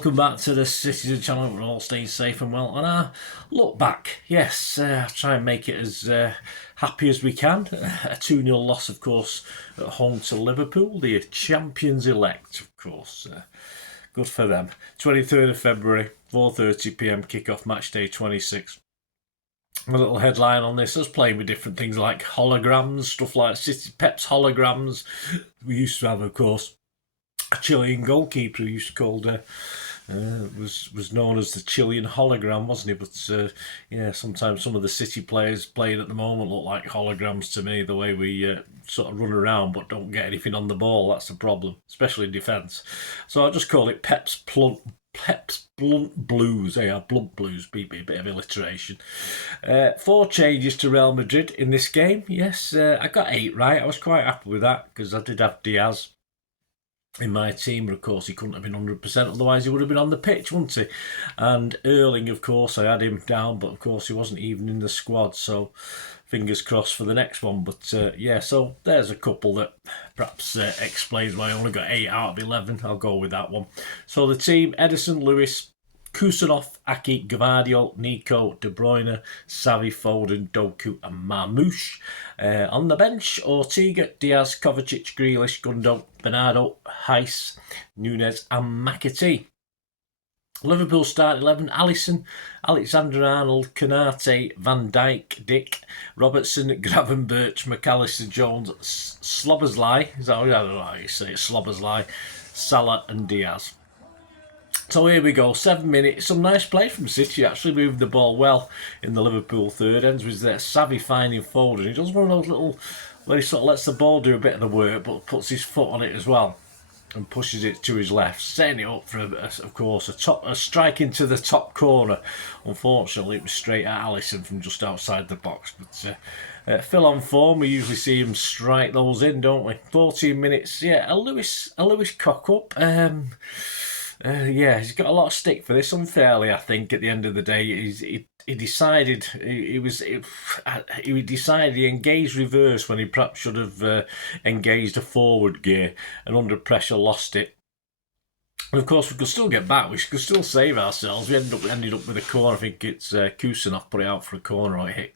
welcome back to the Citytilidie channel. We're all staying safe and well. On our look back, yes, try and make it as happy as we can. A 2-0 loss, of course, at home to Liverpool, the champions-elect, of course. Good for them. 23rd of February, 4:30 PM, kick-off, match day 26. A little headline on this, us playing with different things like holograms, stuff like Pep's holograms. We used to have, of course, a Chilean goalkeeper who used to called was known as the Chilean hologram, wasn't he? But yeah, sometimes some of the City players playing at the moment look like holograms to me. The way we sort of run around but don't get anything on the ball, that's the problem, especially in defence. So I'll just call it Pep's Blunt Blues. They are Blunt Blues, a bit of alliteration. 4 changes to Real Madrid in this game. Yes, I got 8 right. I was quite happy with that because I did have Diaz in my team, but of course he couldn't have been 100%, otherwise he would have been on the pitch, wouldn't he? And Erling, of course, I had him down, but of course he wasn't even in the squad, so fingers crossed for the next one. But yeah, so there's a couple that perhaps explains why I only got 8 out of 11. I'll go with that one. So the team: Ederson, Lewis, Kusanov, Aki, Gvardiol, Nico, De Bruyne, Xavi, Foden, Doku and Marmoush. On the bench: Ortega, Diaz, Kovacic, Grealish, Gundo, Bernardo, Heiss, Nunez and McAtee. Liverpool start 11: Alisson, Alexander-Arnold, Konate, Van Dijk, Dick, Robertson, Gravenberch, McAllister, Jones, Slobberslai, is that, I don't know how you say it, Slobberslai, Salah and Diaz. So here we go, 7 minutes, some nice play from City, actually moved the ball well in the Liverpool third. Ends with Xavi finding Foden. He does one of those little, where he sort of lets the ball do a bit of the work but puts his foot on it as well and pushes it to his left, setting it up for, of course, a strike into the top corner. Unfortunately, it was straight at Alisson from just outside the box. But Phil on form, we usually see him strike those in, don't we? 14 minutes, yeah, a Lewis cock-up. Yeah, he's got a lot of stick for this, unfairly, I think. At the end of the day, he decided he engaged reverse when he perhaps should have engaged a forward gear, and under pressure lost it. And of course, we could still get back. We could still save ourselves. We ended up with a corner. I think it's Kusanov put it out for a corner, or it hit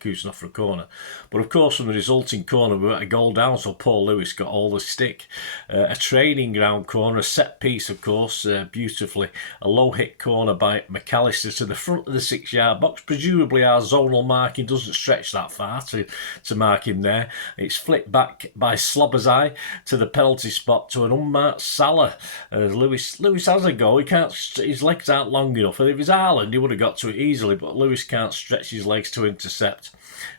Kusanov for a corner. But of course, from the resulting corner, we were at a goal down, so Paul Lewis got all the stick. A training ground corner, a set piece, of course, beautifully. A low hit corner by McAllister to the front of the 6-yard box. Presumably our zonal marking doesn't stretch that far to mark him there. It's flicked back by Slobbersai to the penalty spot to an unmarked Salah. Lewis has a go. He can't. His legs aren't long enough. If it was Haaland, he would have got to it easily, but Lewis can't stretch his legs to intercept.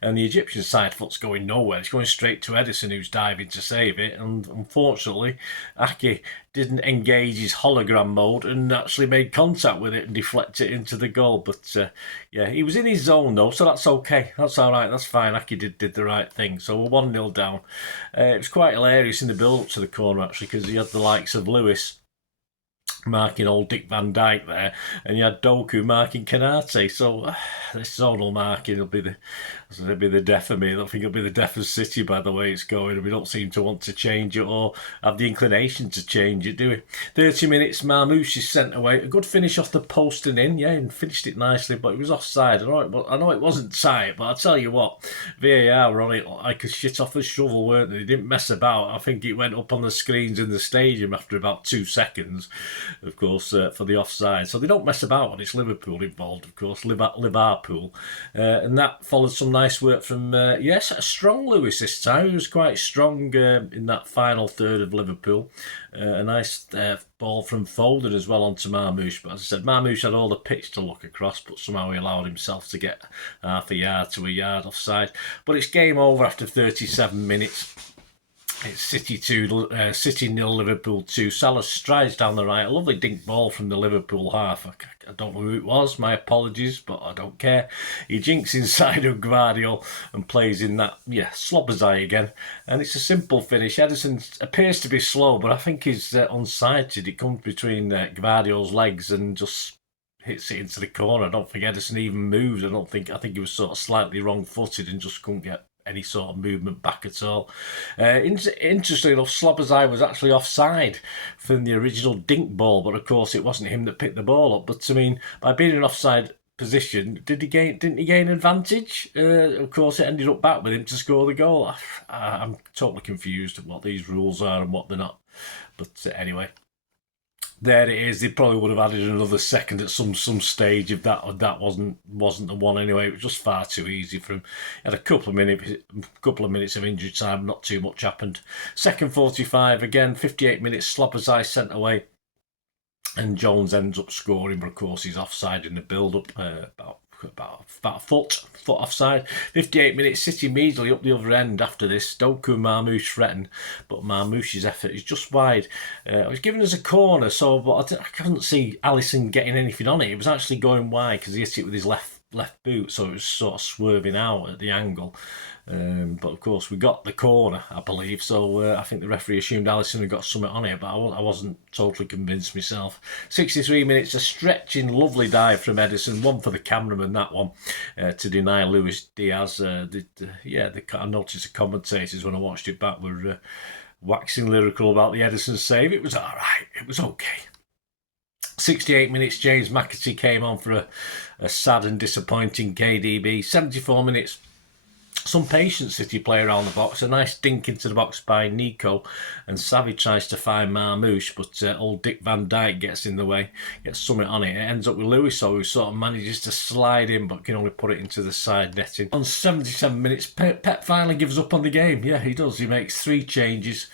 And the Egyptian side foot's going nowhere. It's going straight to Ederson, who's diving to save it. And unfortunately, Aki didn't engage his hologram mode and actually made contact with it and deflected it into the goal. But yeah, he was in his zone though, so that's okay. That's all right. That's fine. Aki did the right thing. So we're 1-0 down. It was quite hilarious in the build-up to the corner, actually, because he had the likes of Lewis marking old Dick Van Dijk there, and you had Doku marking Konate. So this zonal marking will be the death of me. I don't think it'll be the death of City by the way it's going. We don't seem to want to change it or have the inclination to change it, do we? 30 minutes, Marmoush is sent away. A good finish off the post and in, yeah, and finished it nicely, but it was offside. I know it wasn't tight, but I'll tell you what, VAR were on it like a shit off a shovel, weren't they? They didn't mess about. I think it went up on the screens in the stadium after about 2 seconds. Of course, for the offside. So they don't mess about when it's Liverpool involved, of course, Liverpool. And that followed some nice work from, yes, a strong Lewis this time. He was quite strong in that final third of Liverpool. A nice ball from Foden as well onto Marmoush. But as I said, Marmoush had all the pitch to look across, but somehow he allowed himself to get half a yard to a yard offside. But it's game over after 37 minutes. It's City 0, Liverpool 2. Salah strides down the right. A lovely dink ball from the Liverpool half. I don't know who it was. My apologies, but I don't care. He jinks inside of Gvardiol and plays in that, yeah, Slobbersai again. And it's a simple finish. Ederson appears to be slow, but I think he's unsighted. It comes between Gvardiol's legs and just hits it into the corner. I don't think Ederson even moved. I think he was sort of slightly wrong-footed and just couldn't get any sort of movement back at all. Interestingly enough, Slobberseye was actually offside from the original dink ball, but of course it wasn't him that picked the ball up. But I mean, by being in offside position, didn't he gain advantage? Of course, it ended up back with him to score the goal. I'm totally confused at what these rules are and what they're not. But anyway, there it is. They probably would have added another second at some stage if that wasn't the one anyway. It was just far too easy for him. He had a couple of minutes of injury time. Not too much happened. Second 45 again. 58 minutes. Slobberseye sent away. And Jones ends up scoring, but of course he's offside in the build-up, about a foot offside. 58 minutes, City immediately up the other end after this. Doku and Marmoush threatened, but Marmoush's effort is just wide. It was given as a corner, but I couldn't see Alisson getting anything on it. It was actually going wide because he hit it with his left boot, so it was sort of swerving out at the angle. But of course we got the corner, I believe, so I think the referee assumed Alisson had got something on it, but I wasn't totally convinced myself. 63 minutes, a stretching lovely dive from Ederson, one for the cameraman, that one, to deny Luis Diaz. I noticed the commentators when I watched it back were waxing lyrical about the Ederson save. It was alright, it was okay. 68 minutes, James McAtee came on for a sad and disappointing KDB. 74 minutes, some patience City play around the box. A nice dink into the box by Nico, and Savvy tries to find Marmoush, but old Dick Van Dijk gets in the way, gets something on it. It ends up with Lewis, who sort of manages to slide in, but can only put it into the side netting. On 77 minutes, Pep finally gives up on the game. Yeah, he does. He makes 3 changes.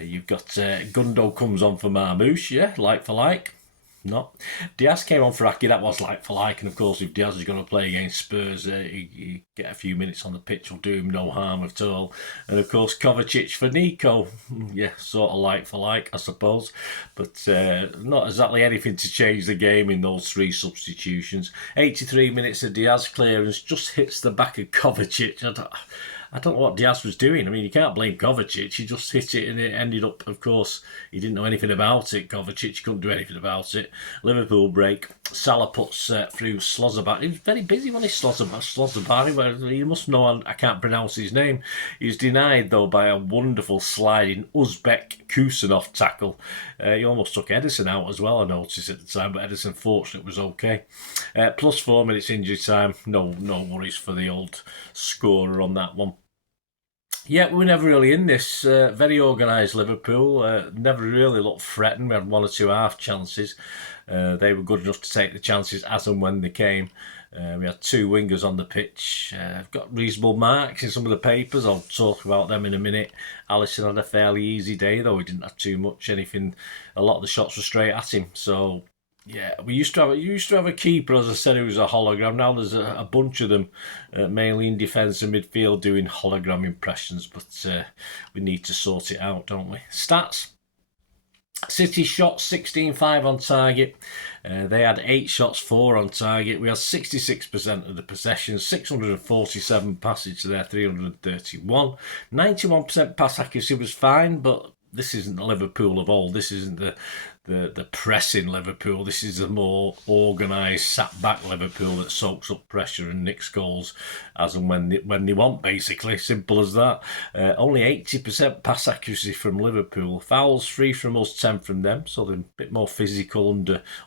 You've got Gundo comes on for Marmoush, yeah, like for like. No. Diaz came on for Aki, that was like for like, and of course if Diaz is going to play against Spurs, he get a few minutes on the pitch will do him no harm at all. And of course Kovacic for Nico, yeah, sort of like for like, I suppose, but not exactly anything to change the game in those 3 substitutions. 83 minutes of Diaz clearance, just hits the back of Kovacic. I don't know what Diaz was doing. I mean, you can't blame Kovacic. He just hit it and it ended up, of course, he didn't know anything about it. Kovacic couldn't do anything about it. Liverpool break. Salah puts through Slozabari. He was very busy when he Slozabari. You must know I can't pronounce his name. He was denied, though, by a wonderful sliding Uzbek Kusanov tackle. He almost took Ederson out as well, I noticed at the time, but Ederson, fortunately, was okay. Plus 4 minutes injury time. No worries for the old scorer on that one. Yeah, we were never really in this. Very organised Liverpool. Never really looked threatened. We had 1 or 2 half chances. They were good enough to take the chances as and when they came. We had 2 wingers on the pitch. Got reasonable marks in some of the papers. I'll talk about them in a minute. Alisson had a fairly easy day, though. He didn't have too much anything. A lot of the shots were straight at him. So yeah, we used to have a keeper, as I said, who was a hologram. Now there's a bunch of them, mainly in defence and midfield, doing hologram impressions. But we need to sort it out, don't we? Stats. City shots 16-5 on target. They had 8 shots, 4 on target. We had 66% of the possession, 647 passes to their 331. 91% pass accuracy was fine, but this isn't the Liverpool of old. This isn't the pressing Liverpool. This is the more organised, sat-back Liverpool that soaks up pressure and nicks goals as and when they want, basically. Simple as that. Only 80% pass accuracy from Liverpool. Fouls, 3 from us, 10 from them, so they're a bit more physical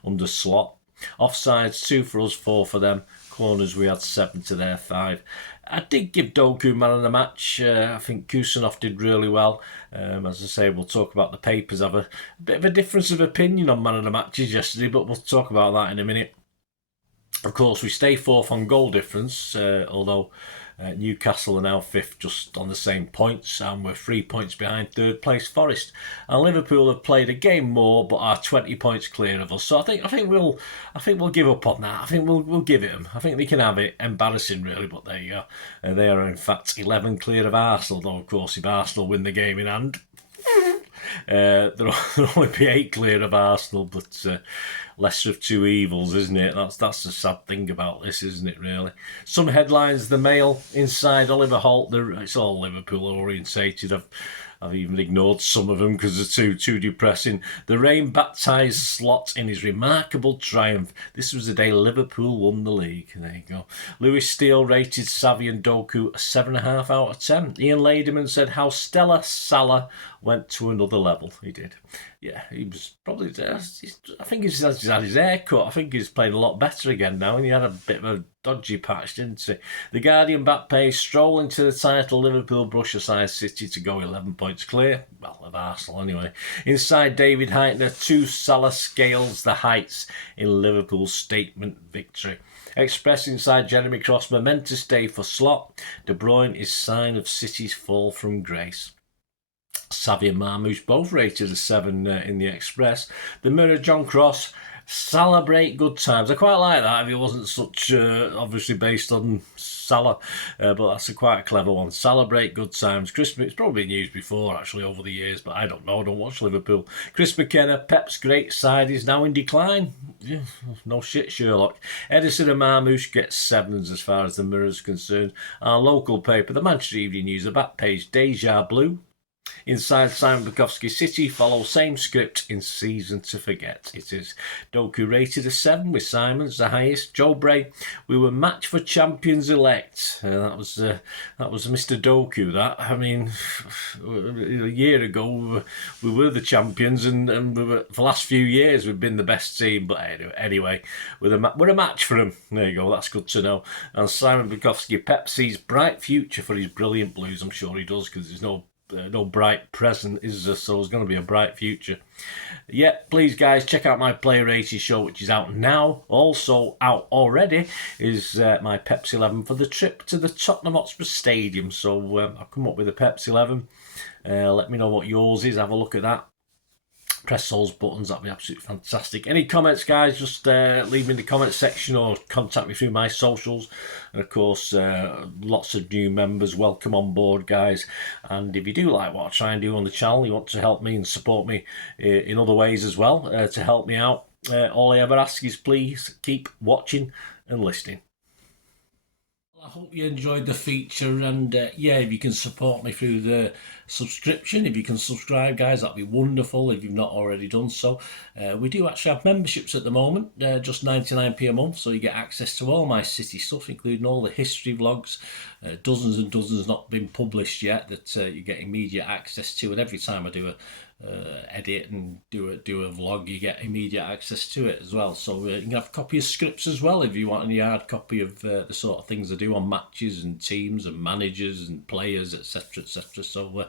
under slot. Offsides, 2 for us, 4 for them. Corners, we had 7 to their 5. I did give Doku man of the match. I think Kusanov did really well. As I say, we'll talk about the papers. Have a bit of a difference of opinion on man of the matches yesterday, but we'll talk about that in a minute. Of course, we stay 4th on goal difference, although Newcastle are now 5th, just on the same points, and we're 3 points behind 3rd place Forest. And Liverpool have played a game more, but are 20 points clear of us. So I think we'll give up on that. I think we'll give it them. I think they can have it. Embarrassing, really, but there you go. They are in fact 11 clear of Arsenal. Though of course, if Arsenal win the game in hand, there'll only be 8 clear of Arsenal, but lesser of 2 evils, isn't it? That's the sad thing about this, isn't it, really? Some headlines, the Mail, inside Oliver Holt, it's all Liverpool orientated. I've even ignored some of them because they're too depressing. The rain baptised Slot in his remarkable triumph. This was the day Liverpool won the league. There you go. Lewis Steele rated Savvy and Doku a 7.5 out of 10. Ian Ladyman said how stellar Salah went to another level. He did. Yeah, he was probably. I think he's had his hair cut. I think he's playing a lot better again now, and he had a bit of a dodgy patch, didn't he? The Guardian back page, strolling to the title, Liverpool brush aside City to go 11 points clear. Well, of Arsenal anyway. Inside David Heitner, 2 Salah scales the heights in Liverpool's statement victory. Express inside Jeremy Cross, momentous day for Slot. De Bruyne is sign of City's fall from grace. Savvy and Marmouche both rated a 7 in the Express. The Mirror, John Cross, celebrate good times. I quite like that if it wasn't such obviously based on Salah, but that's quite a clever one. Celebrate good times. It's probably been used before actually over the years, but I don't know. I don't watch Liverpool. Chris McKenna, Pep's great side is now in decline. Yeah, no shit, Sherlock. Edison and Marmouche get 7s as far as the Mirror's concerned. Our local paper, the Manchester Evening News, the back page, Deja Blue. Inside Simon Bukowski, City follow same script in season to forget. It is Doku rated a 7 with Simon's the highest. Joe Bray, we were match for champions elect. That was Mr. Doku. That I mean, a year ago we were the champions, and for the last few years we've been the best team. But anyway, we're a match for him. There you go. That's good to know. And Simon Bukowski, Pep sees bright future for his brilliant Blues. I'm sure he does because there's no bright present, is there? So there's going to be a bright future. Yeah, please guys, check out my player rating show, which is out now. Also out already is my Pepsi 11 for the trip to the Tottenham Hotspur Stadium. So I've come up with a Pepsi 11. Let me know what yours is. Have a look at that. Press those buttons, that'd be absolutely fantastic. Any comments, guys, just leave me in the comment section or contact me through my socials. And of course, lots of new members, welcome on board, guys. And if you do like what I try and do on the channel, you want to help me and support me in other ways as well, to help me out, all I ever ask is please keep watching and listening. I hope you enjoyed the feature, and yeah, if you can support me through the subscription, if you can subscribe, guys, that'd be wonderful if you've not already done so. We do actually have memberships at the moment, just 99p a month, so you get access to all my City stuff, including all the history vlogs, dozens and dozens not been published yet that you get immediate access to, and every time I do a edit and do a vlog, you get immediate access to it as well. So you can have a copy of scripts as well if you want any hard copy of the sort of things I do on matches and teams and managers and players, etc, etc. So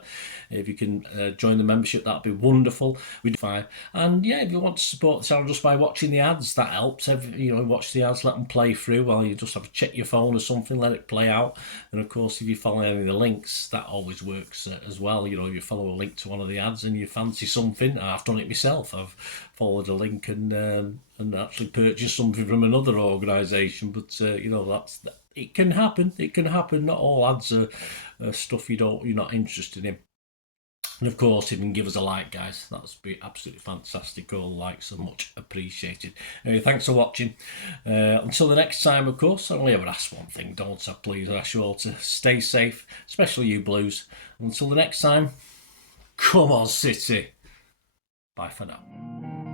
if you can join the membership, that'd be wonderful. We do fine. And yeah, if you want to support the channel just by watching the ads, that helps. Watch the ads, let them play through while you just have to check your phone or something, let it play out. And of course, if you follow any of the links, that always works as well. If you follow a link to one of the ads and you fancy something, I've done it myself. I've followed a link and actually purchased something from another organisation. But it can happen. It can happen. Not all ads are stuff you're not interested in. And of course, if you can give us a like, guys, that would be absolutely fantastic. All likes are much appreciated. Anyway, thanks for watching. Until the next time, of course, I only ever ask one thing, don't I? Please, I ask you all to stay safe, especially you Blues. Until the next time, come on, City. Bye for now.